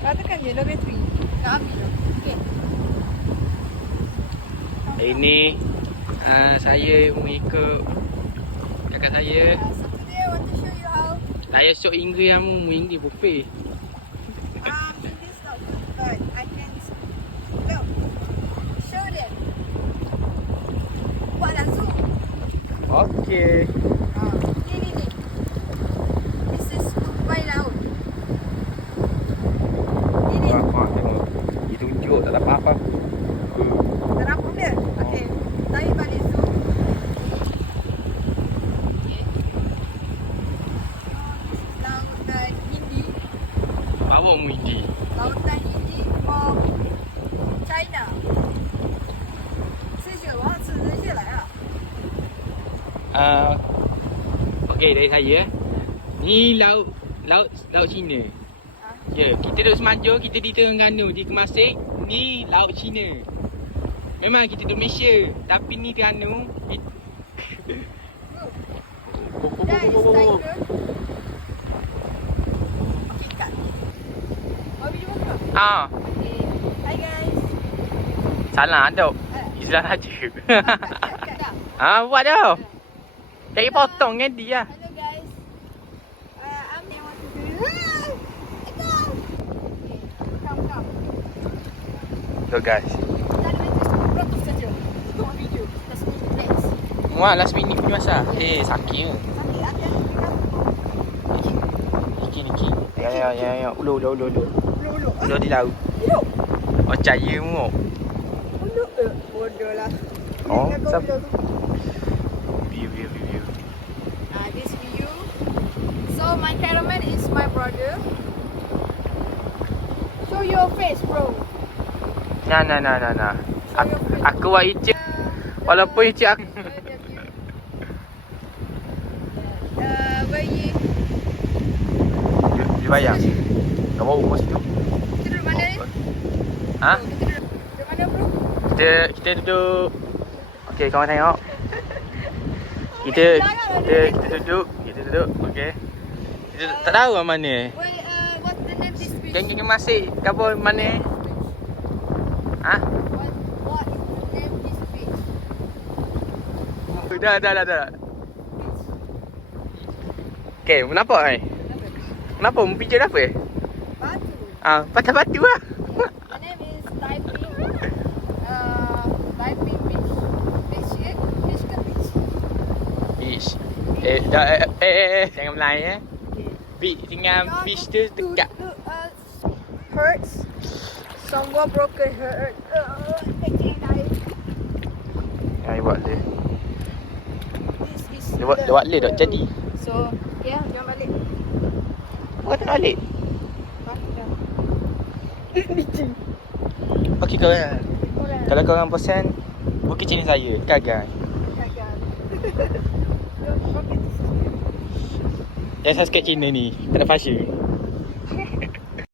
Katakan je, bateri. Nak ambil. Okay. Ini uh, saya mengikut kakak saya. Uh, today I want to show you how Saya sok Inggeris yang Inggeris buffet. um, English not good, but I can look. Show them. Buatlah zoom. Okey. Ah, ni ni ni. This is tupai laut. Ni ni. Wah, wah, tengok. Ditunjuk tak dapat apa. Terapung dia. Okey. Tarik balik zoom. Okey. Lautan Hindi. Bawa Muidi. Lautan Hindi from China. 吃雪王吃人下来啊！ Uh, Okey, dari saya. Ni laut laut laut Cina. Ah. Ya, kita duduk Semanjur, kita di Terengganu, di Kemasik. Ni laut Cina. Memang kita duduk Malaysia, tapi ni Terengganu. Di... Want? Ah, Okay. Hi guys. salah. Ah. Saja. Cut, cut dah. ah, buat dah. Cari potong kan dia. Hello guys. Uh, I'm the one to do. Ah. Okay, come come. Move guys. Wah, last minute punya masa. Eh, sakit. Niki, niki. Ya, ya, ya, ya. Ulu, ulu, ulu, ulu. Ulu di laut. Oh, cahaya mu. Ulu. Bodoh lah. Oh, sab- View, view, view, view. Ah, this view. So my cameraman is my brother. Show your face, bro. Nah, nah, nah, nah, nah. Aku, aku buat icik. Walaupun icik aku. Uh, where you? Dia, bayang. Kau bawa rumah situ. Kita duduk mana ni? Ha? Kita duduk, duduk mana, bro? Kita, kita duduk. Okey, kawan tengok. Kita, kita, kita duduk. Kita duduk. Okey. Kita tak tahu lah mana. Where, uh, what's the name this beach? Geng-geng masih. Kau mana? Ha? What, what is the name this beach? Dah, dah, dah, dah. Okey, kenapa ni? Kenapa? Mu pijak apa? Batu. Ah, lah. Name is. Uh, Taiping Beach. Beach eh? Ke. Eh, dah, eh, eh, eh, eh, jangan Melayu eh. Okay. Dengan look- tu dekat. uh, hurts. Someone broken hurt. Uh. Ya, dia buat dia. Buat, dia buat dia tak jadi. So, yeah, jangan balik. Buat tak balik. Okey kawan. Korang. Kalau korang bosan, bukit channel saya. Gagal. Gagal. Don't forget to subscribe. Jangan subscribe channel ni. Tak ada pasal.